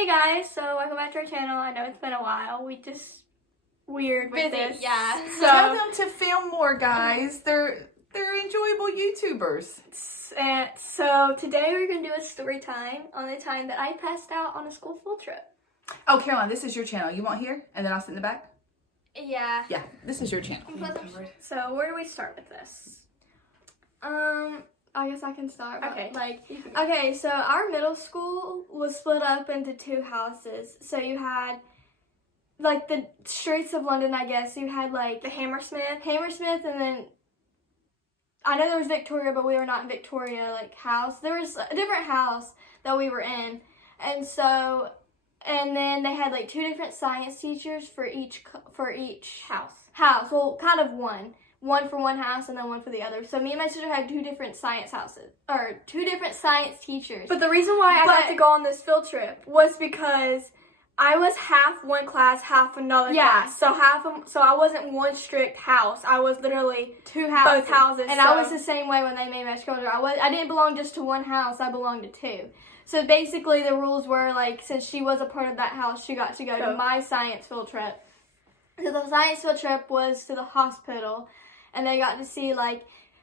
Hey guys, so welcome back to our channel. I know it's been a while. We just weird with this. Yeah. So Tell them to film more, guys. They're enjoyable YouTubers. and so today we're gonna do a story time on the time that I passed out on a school field trip. Oh, Caroline, this is your channel. You want here, and then I'll sit in the back. Yeah. Yeah, this is your channel. So where do we start with this? I guess I can start. Okay. Okay, so our middle school was split up into two houses. So you had like the streets of London, I guess. You had like The Hammersmith. and then I know there was Victoria, but we were not in Victoria house. There was a different house that we were in, and then they had like two different science teachers for each house. Well, kind of one for one house and then one for the other. So me and my sister had two different science teachers. But the reason why I got to go on this field trip was because I was half one class, half another class. So I wasn't one strict house. I was literally two houses. both houses. And So I was the same way when they made my children. I didn't belong just to one house. I belonged to two. So basically the rules were since she was a part of that house, she got to go to my science field trip. So the science field trip was to the hospital, and they got to see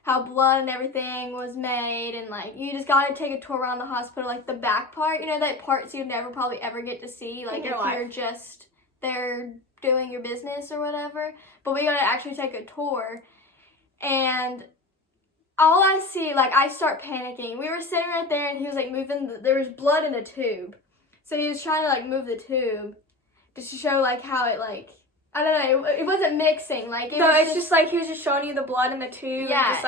how blood and everything was made, and you just got to take a tour around the hospital, the back part, that parts you'd never probably ever get to see, if you're just there doing your business or whatever. But we got to actually take a tour, and all I see, I start panicking. We were sitting right there, and he was moving. There was blood in a tube, so he was trying to move the tube just to show how it I don't know. It wasn't mixing. it's just he was just showing you the blood in the tube. Yeah.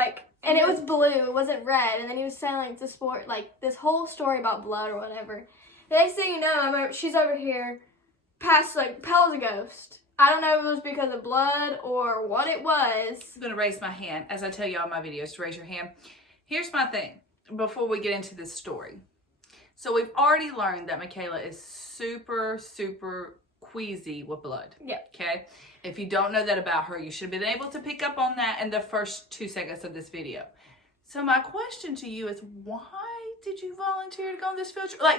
And it was blue. It wasn't red. And then he was saying this whole story about blood or whatever. The next thing you know, she's over here, past pale as a ghost. I don't know if it was because of blood or what it was. I'm going to raise my hand. As I tell you all my videos to raise your hand. Here's my thing before we get into this story. So we've already learned that Mykela is super, super queasy with blood. Yep. Okay? If you don't know that about her, you should have been able to pick up on that in the first 2 seconds of this video. So my question to you is, why did you volunteer to go on this field trip? I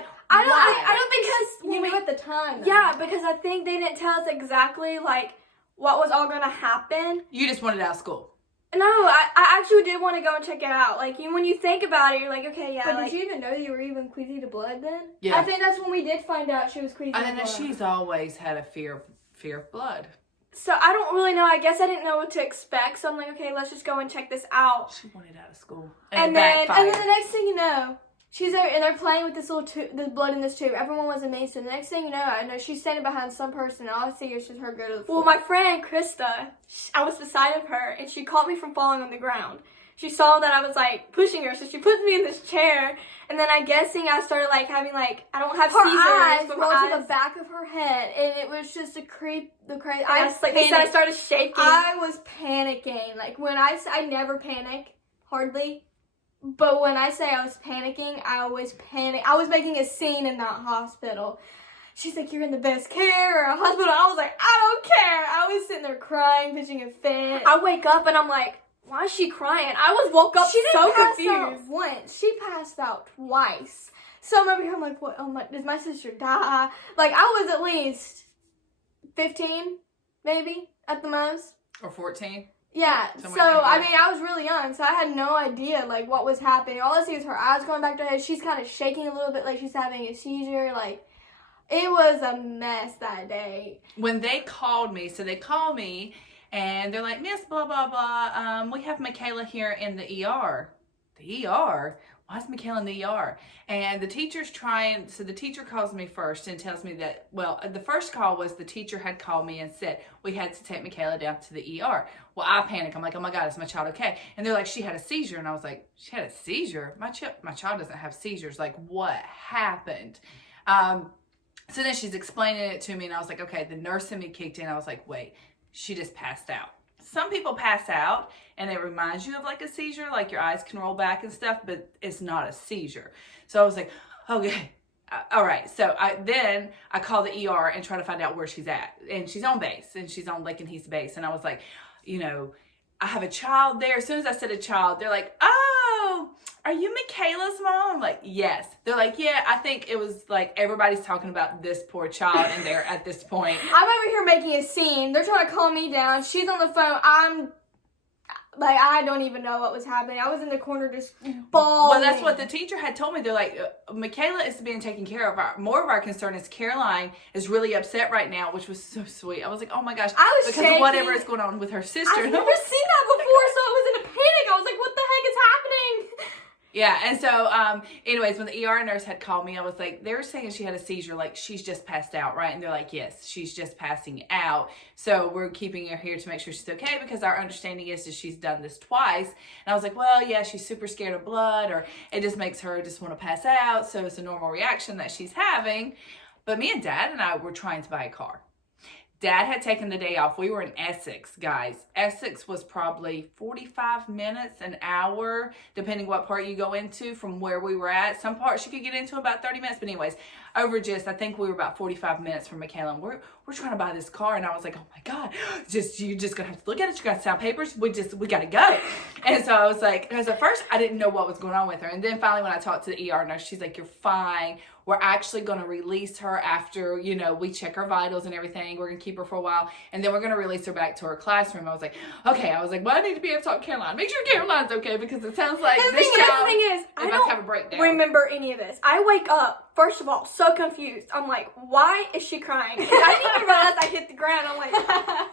don't think because you knew at the time. Yeah, because I think they didn't tell us exactly what was all gonna happen. You just wanted out of school. No, I actually did want to go and check it out. When you think about it, you're okay, yeah. But did you even know you were even queasy to blood then? Yeah. I think that's when we did find out she was queasy to blood. She's always had a fear of blood. So I don't really know. I guess I didn't know what to expect. So I'm okay, let's just go and check this out. She wanted out of school. And then the next thing you know, she's there and they're playing with this little the blood in this tube. Everyone was amazed. And the next thing you know, I know she's standing behind some person, and all I see is just her go to the floor. Well, my friend Krista, I was beside of her, and she caught me from falling on the ground. She saw that I was pushing her, so she puts me in this chair. And then I started having I don't have her seizures, eyes but rolled to the back of her head, and it was just the crazy. They said I started shaking. I was panicking. When I never panic, hardly. But when I say I was panicking, I always panic. I was making a scene in that hospital. She's you're in the best care or a hospital. I was I don't care. I was sitting there crying, pitching a fit. I wake up and I'm why is she crying? I woke up She so didn't pass confused. out once. She passed out twice. So I'm over here, I'm what? Oh my, did my sister die? I was at least 15, maybe, at the most. Or 14. Yeah, Somewhere in there. I was really young, so I had no idea, what was happening. All I see is her eyes going back to her head. She's kind of shaking a little bit like she's having a seizure. It was a mess that day. When they called me, and they're Miss blah, blah, blah, we have Mykela here in the ER. The ER? Why is Mykela in the ER? And the teacher's so the teacher calls me first and tells me that, the first call was the teacher had called me and said, we had to take Mykela down to the ER. Well, I panic. I'm oh my God, is my child okay? And they're she had a seizure. And I was she had a seizure? My child doesn't have seizures. What happened? So then she's explaining it to me, and I was okay, the nurse in me kicked in. I was wait, she just passed out. Some people pass out and it reminds you of a seizure, your eyes can roll back and stuff, but it's not a seizure. So I was okay, all right. So I call the ER and try to find out where she's at, and she's on base, and she's on Lake and Heath base. And I was I have a child there. As soon as I said a child, they're oh, are you Mykela's mom? I'm like, yes. They're like, yeah, I think it was like everybody's talking about this poor child in there at this point. I'm over here making a scene. They're trying to calm me down. She's on the phone. I'm like, I don't even know what was happening. I was in the corner just bawling. Well, that's what the teacher had told me. They're like, Mykela is being taken care of. More of our concern is Caroline is really upset right now, which was so sweet. I was like, oh my gosh. I was because shaking. of whatever is going on with her sister. I've never seen that before, so I was in a panic. I was like, what the heck is happening? Yeah, and so, anyways, when the ER nurse had called me, I was like, they were saying she had a seizure, like, she's just passed out, right? And they're like, yes, she's just passing out. So we're keeping her here to make sure she's okay, because our understanding is that she's done this twice. And I was like, well, yeah, she's super scared of blood, or it just makes her just want to pass out, so it's a normal reaction that she's having. But me and Dad and I were trying to buy a car. Dad had taken the day off. We were in Essex, guys. Essex was probably 45 minutes, an hour, depending what part you go into from where we were at. Some parts you could get into about 30 minutes. But anyways, over just, I think we were about 45 minutes from Mykela. And we're trying to buy this car. And I was like, oh my God, you're just going to have to look at it. You got to sign papers. We got to go. And so I was like, because at first I didn't know what was going on with her. And then finally when I talked to the ER nurse, she's like, you're fine. We're actually going to release her after, we check her vitals and everything. We're going to keep her for a while. And then we're going to release her back to her classroom. I was like, okay. I was like, well, I need to be able to talk to Caroline. Make sure Caroline's okay, because it sounds like this child is about to have a breakdown. Remember any of this. I wake up, first of all, so confused. I'm like, why is she crying? I didn't even realize I hit the ground. I'm like,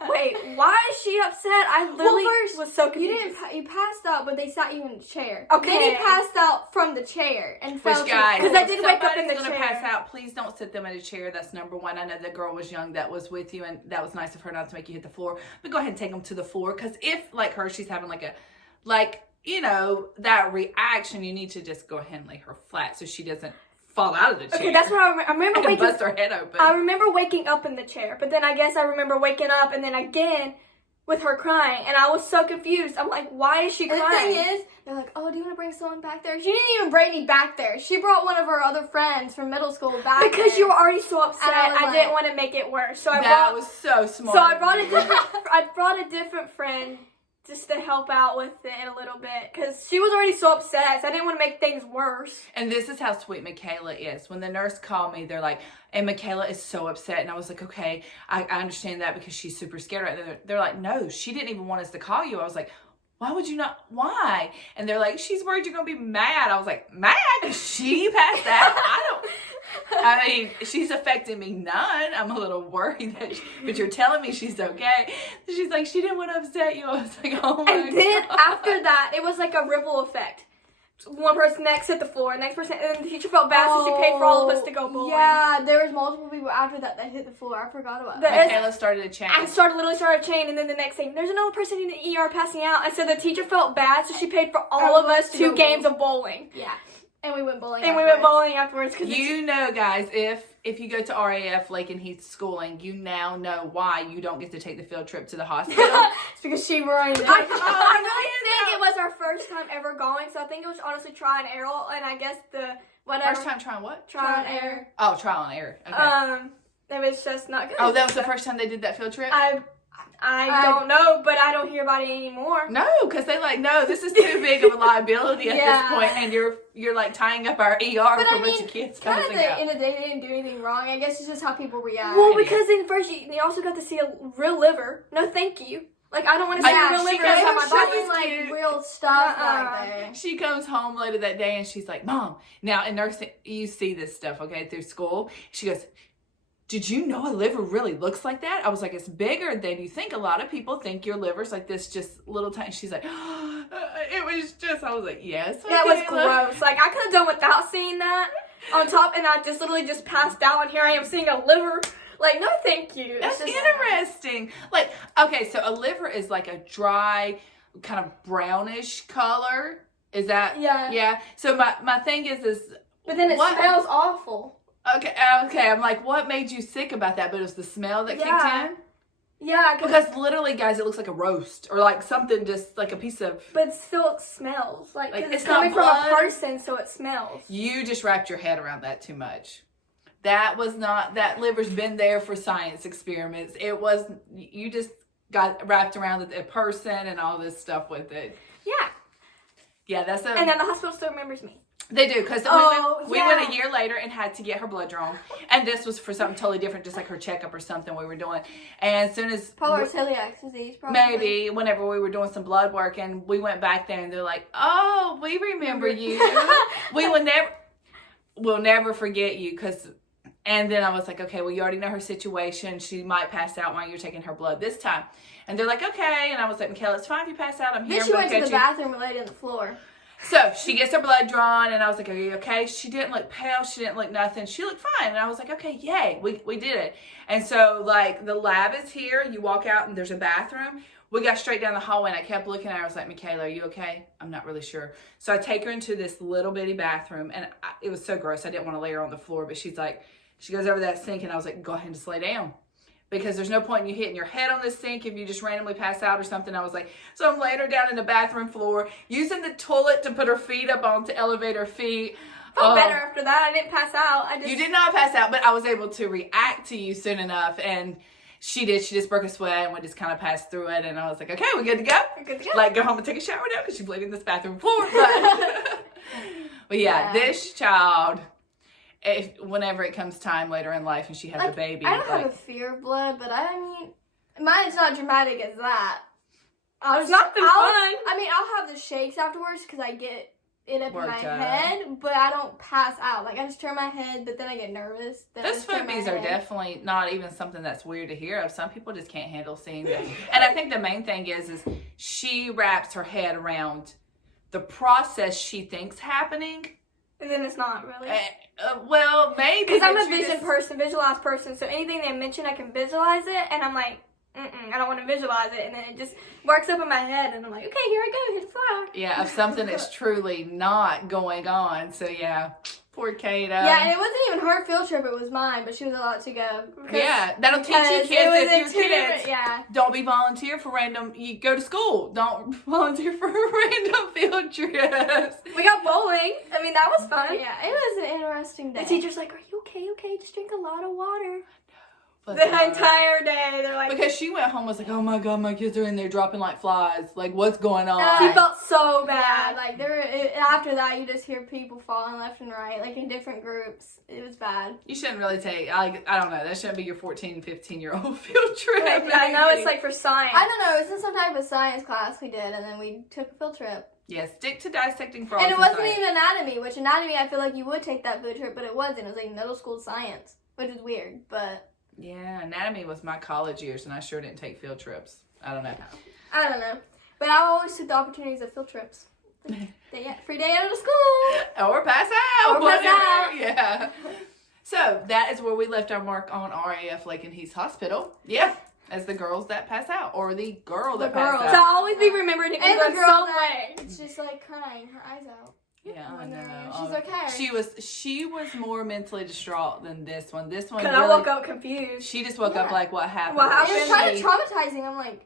wait, why is she upset? I literally was so confused. You passed out, but they sat you in the chair. Okay. Then you passed out from the chair and fell. Guys, because I did wake up in the chair. Pass out, please don't sit them in a chair. That's number one. I know the girl was young that was with you, and that was nice of her not to make you hit the floor. But go ahead and take them to the floor, because if, like her, she's having that reaction, you need to just go ahead and lay her flat so she doesn't fall out of the chair. Okay, that's what I remember. And bust her head open. I remember waking up in the chair, but then I guess I remember waking up and then again with her crying, and I was so confused. I'm like, why is she crying? And the thing is, they're like, oh, do you want to bring someone back there? She didn't even bring me back there. She brought one of her other friends from middle school back because there. you were already so upset. I didn't want to make it worse, so that was so smart. So I brought a different friend just to help out with it a little bit, because she was already so upset, so I didn't want to make things worse. And this is how sweet Mykela is. When the nurse called me, they're like, and Mykela is so upset. And I was like, okay, I understand that, because she's super scared right now. They're like, no, she didn't even want us to call you. I was like, why would you not? Why? And they're like, she's worried you're going to be mad. I was like, mad? She passed out? I mean, she's affecting me none. I'm a little worried but you're telling me she's okay. She's like, she didn't want to upset you. I was like, oh my God. And then after that, it was like a ripple effect. One person next hit the floor, next person, and then the teacher felt bad, so she paid for all of us to go bowling. Yeah, there was multiple people after that hit the floor. I forgot about that. Mykela started a chain. I literally started a chain, and then the next thing, there's another person in the ER passing out, and so the teacher felt bad, so she paid for all of us 2 games of bowling. Yeah. And we went bowling. Afterwards. You know, guys, if you go to RAF Lake and Heath schooling, you now know why you don't get to take the field trip to the hospital. It's because she ruined it. I really think it was our first time ever going, so I think it was honestly trial and error, and I guess the whatever. First time trying what? Trial and error. Oh, trial and error. Okay. It was just not good. Oh, that was the first time they did that field trip? I don't know, but I don't hear about it anymore. No, because they like, no, this is too big of a liability at this point, and you're like tying up our ER for a bunch of kids coming out. At the end of the day, they didn't do anything wrong. I guess it's just how people react. Well, because in first you also got to see a real liver. No, thank you. Like, I don't want to see a real liver inside my body. Like real stuff back there. She comes home later that day and she's like, Mom, now in nursing, you see this stuff, okay, through school. She goes, did you know a liver really looks like that? I was like, it's bigger than you think. A lot of people think your liver's like this, just little tiny. She's like, it was just, I was like, yes. That was gross. Like, I could have done without seeing that on top, and I just literally just passed out, and here I am seeing a liver. Like, no, thank you. That's interesting. Like, okay, so a liver is like a dry, kind of brownish color. Is that? Yeah. Yeah. So my thing is. But then it smells awful. Okay. I'm like, what made you sick about that? But it was the smell that kicked in? Yeah. Because literally, guys, it looks like a roast. Or like something just like a piece of... But still it smells. Like it's not coming from blood. a person, so it smells. You just wrapped your head around that too much. That was not... That liver's been there for science experiments. It was... You just got wrapped around a person and all this stuff with it. Yeah. Yeah, that's a... And then the hospital still remembers me. They do, because we yeah. went a year later and had to get her blood drawn. And this was for something totally different, just like her checkup or something we were doing. And as soon as... Probably celiac disease, probably. Maybe, whenever we were doing some blood work, and we went back there and they're like, oh, we remember you. We'll never forget you, because... And then I was like, okay, well, you already know her situation. She might pass out while you're taking her blood this time. And they're like, okay. And I was like, Mykela, it's fine if you pass out. I'm here. Then she went to the bathroom and laid on the floor. So she gets her blood drawn, and I was like, are you okay? She didn't look pale. She didn't look nothing. She looked fine. And I was like, okay, yay, we did it. And so, like, the lab is here. You walk out, and there's a bathroom. We got straight down the hallway, and I kept looking at her. I was like, Mykela, are you okay? I'm not really sure. So I take her into this little bitty bathroom, and it was so gross. I didn't want to lay her on the floor, but she's like, she goes over that sink, and I was like, go ahead and just lay down. Because there's no point in you hitting your head on this sink if you just randomly pass out or something. I was like, so I'm laying her down in the bathroom floor, using the toilet to put her feet up on to elevate her feet. Felt better after that. I didn't pass out. You did not pass out, but I was able to react to you soon enough, and she did. She just broke a sweat, and we just kind of passed through it, and I was like, okay, we're good to go. We're good to go. Like, go home and take a shower now, because she's laid in this bathroom floor. But yeah, this child... whenever it comes time later in life and she has a baby. I don't have a fear of blood, but I mean, mine's not dramatic as that. It's not fun. I mean, I'll have the shakes afterwards because I get it up in my head, but I don't pass out. Like, I just turn my head, but then I get nervous. Those phobias are definitely not even something that's weird to hear of. Some people just can't handle seeing that. And I think the main thing is she wraps her head around the process she thinks happening. And then it's not really. Well, maybe. Because I'm a visualized person. So anything they mention, I can visualize it. And I'm like, I don't want to visualize it. And then it just works up in my head. And I'm like, okay, here I go. Here's the flower. Yeah, of something that's truly not going on. So, yeah. Poor Kate. Yeah, and it wasn't even her field trip, it was mine, but she was allowed to go. Yeah, that'll teach you kids if you're kids. Yeah. Don't be volunteer for you go to school. Don't volunteer for random field trips. We got bowling. I mean, that was fun. Yeah, it was an interesting day. The teacher's like, are you okay? Okay, just drink a lot of water. The entire day, they're like... Because she went home was like, oh my God, my kids are in there dropping like flies. Like, what's going on? She felt so bad. Yeah, after that, you just hear people falling left and right, like in different groups. It was bad. You shouldn't really take, I don't know, that shouldn't be your 14, 15-year-old field trip. I know, it's like for science. I don't know, it was in some type of science class we did, and then we took a field trip. Yeah, stick to dissecting frogs. And it wasn't even anatomy, which anatomy, I feel like you would take that field trip, but it wasn't. It was like middle school science, which is weird, but... Yeah, anatomy was my college years, and I sure didn't take field trips. I don't know. But I always took the opportunities of field trips. Free day out of school. Or pass out. Or pass out. Yeah. So, that is where we left our mark on RAF Lake and Heath Hospital. Yeah. As the girls that pass out. Or the girl that pass out. So, I'll always be remembered in some way. It's just like crying her eyes out. Yeah, I know. She's okay. She was more mentally distraught than this one. This one, because I woke up confused. She just woke up like, what happened? It was kind of traumatizing. I'm like,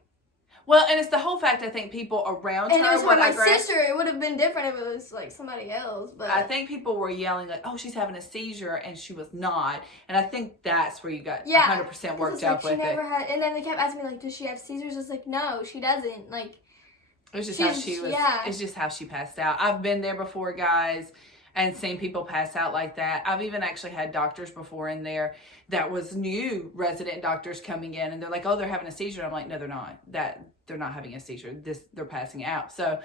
well, and it's the whole fact I think people around her. And it was with my sister. It would have been different if it was like somebody else. But I think people were yelling like, "Oh, she's having a seizure," and she was not. And I think that's where you got 100% worked up with it. And then they kept asking me like, "Does she have seizures?" I was like, "No, she doesn't." Like. It's just how she was. Yeah. It's just how she passed out. I've been there before, guys, and seen people pass out like that. I've even actually had doctors before in there that was new resident doctors coming in, and they're like, "Oh, they're having a seizure." I'm like, "No, they're not. They're not having a seizure. They're passing out." So,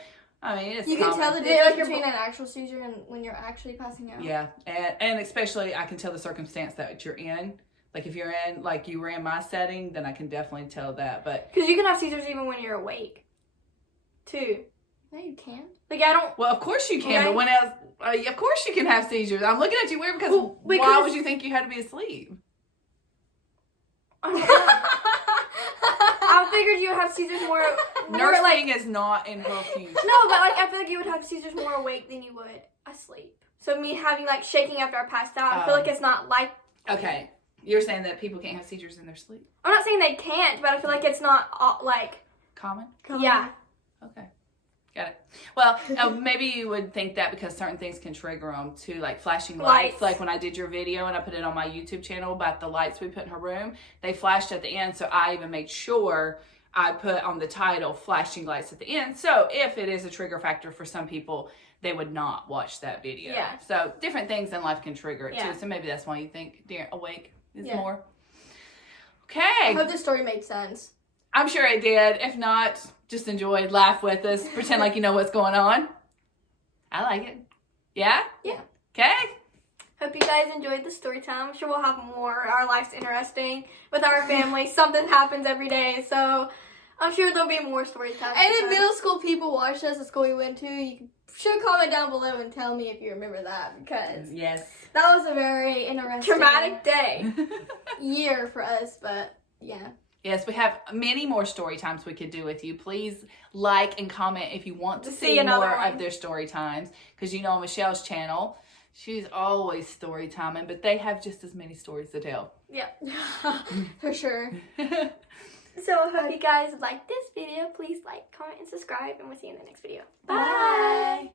I mean, it's you can tell the difference between an actual seizure and when you're actually passing out. Yeah, and especially I can tell the circumstance that you're in. Like if you're in, like you were in my setting, then I can definitely tell that. But because you can have seizures even when you're awake. Too. No, you can't. Like, I don't... Well, of course you can, but when else... of course you can have seizures. I'm looking at you weird because why would you think you had to be asleep? I figured you would have seizures more Nursing is not in her future. No, but, like, I feel like you would have seizures more awake than you would asleep. So me having, like, shaking after I passed out, I feel like it's not like... Okay. You're saying that people can't have seizures in their sleep? I'm not saying they can't, but I feel like it's not, like... Common? Yeah. Okay. Got it. Well, maybe you would think that because certain things can trigger them too, like flashing lights. Like when I did your video and I put it on my YouTube channel about the lights we put in her room, they flashed at the end. So I even made sure I put on the title flashing lights at the end. So if it is a trigger factor for some people, they would not watch that video. Yeah. So different things in life can trigger it Yeah. too. So maybe that's why you think awake is Yeah. more. I Okay. hope this story made sense. I'm sure it did. If not, just enjoy, laugh with us, pretend like you know what's going on. I like it. Yeah? Yeah. Okay. Hope you guys enjoyed the story time. I'm sure we'll have more. Our life's interesting with our family. Something happens every day, so I'm sure there'll be more story time. And if middle school people watched us, the school we went to, you should comment down below and tell me if you remember that, because Yes. that was a very interesting Traumatic day. year for us, but yeah. Yes, we have many more story times we could do with you. Please like and comment if you want to see another more one. of their story times. Because you know on Michelle's channel, she's always story timing, but they have just as many stories to tell. Yep. For sure. So I hope you guys like this video. Please like, comment, and subscribe, and we'll see you in the next video. Bye.